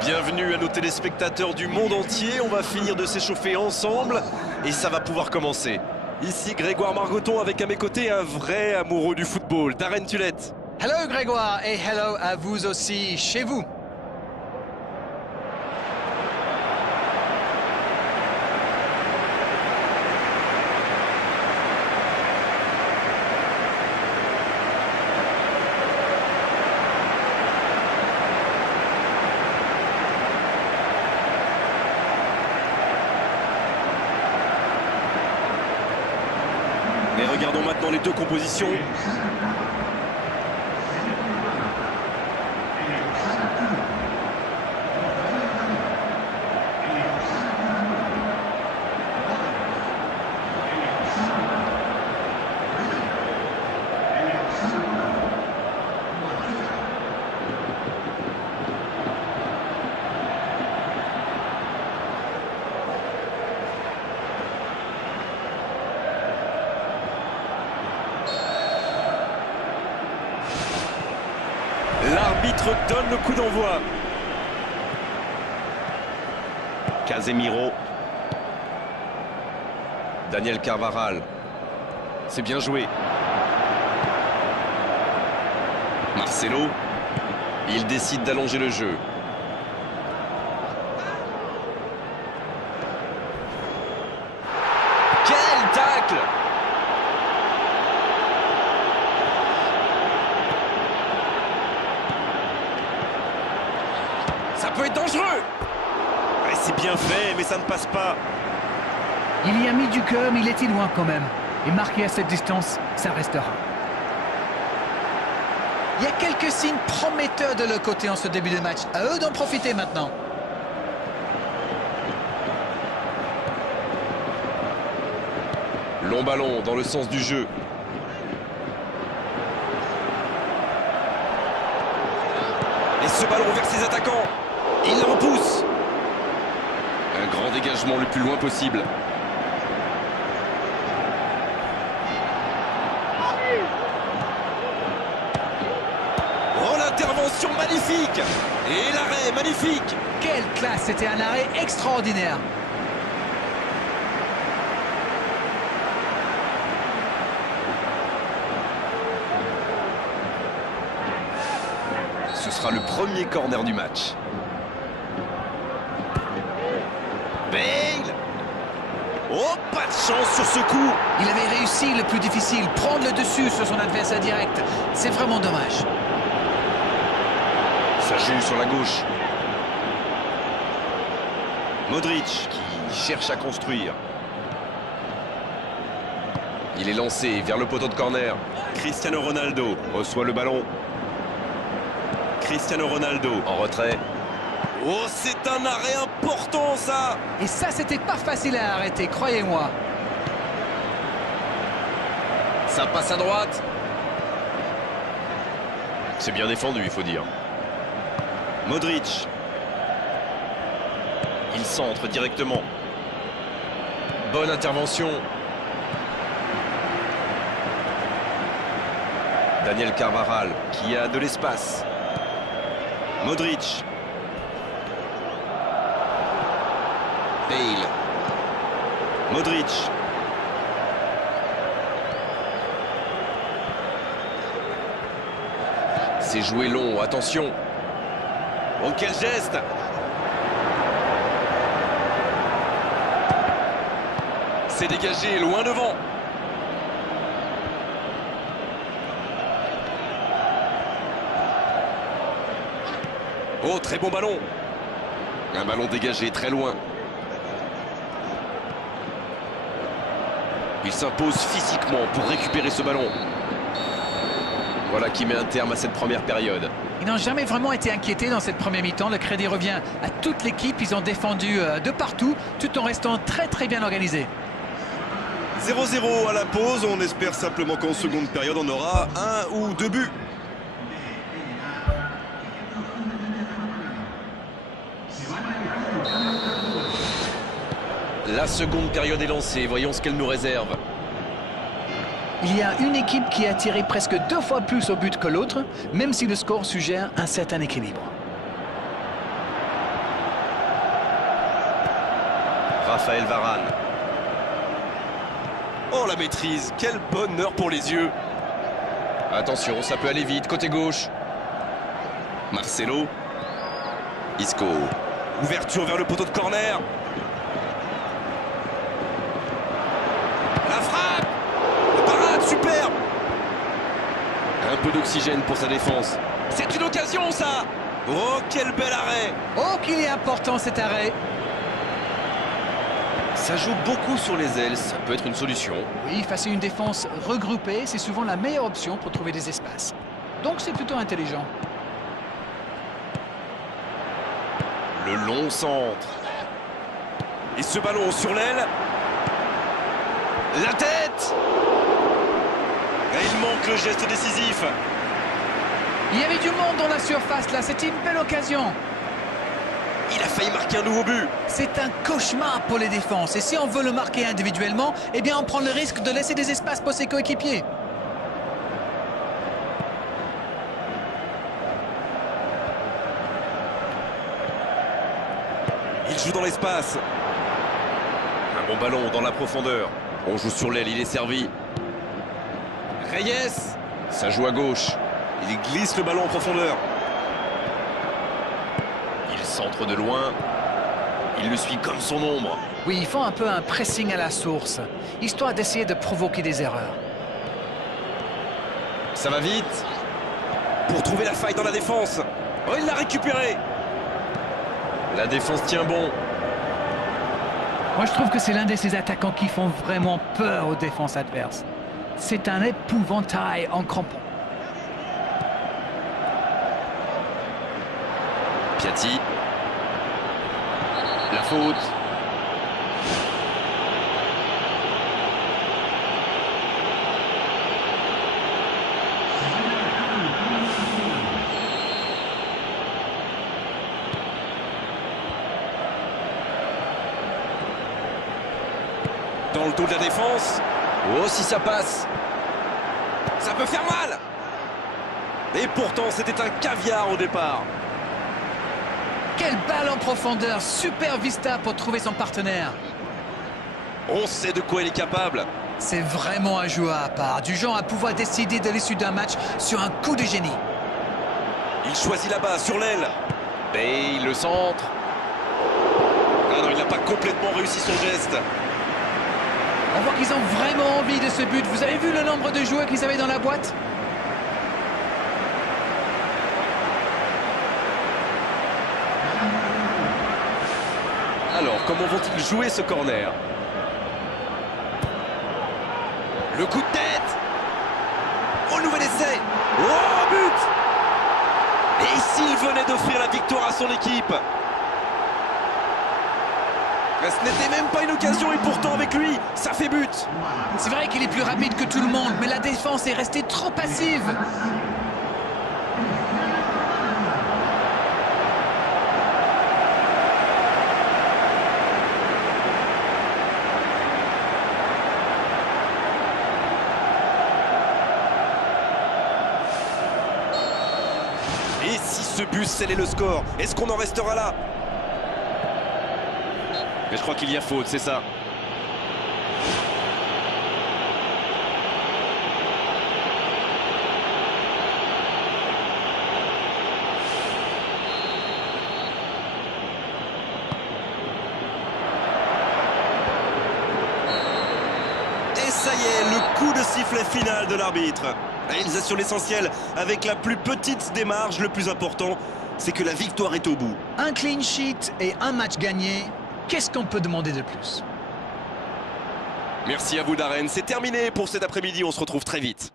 Bienvenue à nos téléspectateurs du monde entier. On va finir de s'échauffer ensemble et ça va pouvoir commencer. Ici Grégoire Margoton avec à mes côtés un vrai amoureux du football, Darren Tulette. Hello Grégoire et hello à vous aussi chez vous. Et regardons maintenant les deux compositions. L'arbitre donne le coup d'envoi. Casemiro. Daniel Carvajal. C'est bien joué. Marcelo. Il décide d'allonger le jeu. Quel tacle! Ça peut être dangereux. Ouais, c'est bien fait, mais ça ne passe pas. Il y a mis du cœur, mais il était loin quand même. Et marqué à cette distance, ça restera. Il y a quelques signes prometteurs de leur côté en ce début de match. À eux d'en profiter maintenant. Long ballon dans le sens du jeu. Et ce ballon vers ses attaquants. Il la repousse. Un grand dégagement le plus loin possible. Oh, l'intervention magnifique. Et l'arrêt magnifique. Quelle classe, c'était un arrêt extraordinaire. Ce sera le premier corner du match. Bale! Oh, pas de chance sur ce coup! Il avait réussi le plus difficile, prendre le dessus sur son adversaire direct. C'est vraiment dommage. Ça joue sur la gauche. Modric qui cherche à construire. Il est lancé vers le poteau de corner. Cristiano Ronaldo reçoit le ballon. Cristiano Ronaldo en retrait. Oh, c'est un arrêt important, ça! Et ça, c'était pas facile à arrêter, croyez-moi. Ça passe à droite. C'est bien défendu, il faut dire. Modric. Il centre directement. Bonne intervention. Daniel Carvajal qui a de l'espace. Modric. Bale. Modric. C'est joué long, attention. Oh, quel geste! C'est dégagé, loin devant. Oh, très bon ballon. Un ballon dégagé très loin. Il s'impose physiquement pour récupérer ce ballon. Voilà qui met un terme à cette première période. Ils n'ont jamais vraiment été inquiétés dans cette première mi-temps. Le crédit revient à toute l'équipe. Ils ont défendu de partout, tout en restant très bien organisés. 0-0 à la pause. On espère simplement qu'en seconde période, on aura un ou deux buts. La seconde période est lancée. Voyons ce qu'elle nous réserve. Il y a une équipe qui a tiré presque 2 fois plus au but que l'autre, même si le score suggère un certain équilibre. Raphaël Varane. Oh la maîtrise, quel bonheur pour les yeux. Attention, ça peut aller vite, côté gauche. Marcelo. Isco. Ouverture vers le poteau de corner. La frappe. La parade, superbe. Un peu d'oxygène pour sa défense. C'est une occasion, ça. Oh, quel bel arrêt. Oh, qu'il est important cet arrêt. Ça joue beaucoup sur les ailes, ça peut être une solution. Oui, face à une défense regroupée, c'est souvent la meilleure option pour trouver des espaces. Donc c'est plutôt intelligent. Le long centre. Et ce ballon sur l'aile. La tête. Et il manque le geste décisif. Il y avait du monde dans la surface là, c'était une belle occasion. Il a failli marquer un nouveau but. C'est un cauchemar pour les défenses. Et si on veut le marquer individuellement, eh bien on prend le risque de laisser des espaces pour ses coéquipiers. Il joue dans l'espace. Un bon ballon dans la profondeur. On joue sur l'aile, il est servi. Reyes. Ça joue à gauche. Il glisse le ballon en profondeur. Il centre de loin. Il le suit comme son ombre. Oui, ils font un peu un pressing à la source, histoire d'essayer de provoquer des erreurs. Ça va vite. Pour trouver la faille dans la défense. Oh, il l'a récupéré. La défense tient bon. Moi, je trouve que c'est l'un de ces attaquants qui font vraiment peur aux défenses adverses. C'est un épouvantail en crampon. Piatti. La faute. Dans le dos de la défense. Oh, si ça passe. Ça peut faire mal. Et pourtant, c'était un caviar au départ. Quelle balle en profondeur, super vista pour trouver son partenaire. On sait de quoi il est capable. C'est vraiment un joueur à part, du genre à pouvoir décider de l'issue d'un match sur un coup de génie. Il choisit là-bas, sur l'aile. Bale, le centre. Ah non, il n'a pas complètement réussi son geste. On voit qu'ils ont vraiment envie de ce but. Vous avez vu le nombre de joueurs qu'ils avaient dans la boîte? Alors, comment vont-ils jouer ce corner? Le coup de tête. Oh, nouvel essai. Oh, but. Et s'il venait d'offrir la victoire à son équipe? Ce n'était même pas une occasion et pourtant avec lui, ça fait but. C'est vrai qu'il est plus rapide que tout le monde, mais la défense est restée trop passive. Et si ce but scellait le score, est-ce qu'on en restera là? Mais je crois qu'il y a faute, c'est ça. Et ça y est, le coup de sifflet final de l'arbitre. Ils assurent l'essentiel avec la plus petite des marges. Le plus important, c'est que la victoire est au bout. Un clean sheet et un match gagné. Qu'est-ce qu'on peut demander de plus? Merci à vous, Darren. C'est terminé pour cet après-midi. On se retrouve très vite.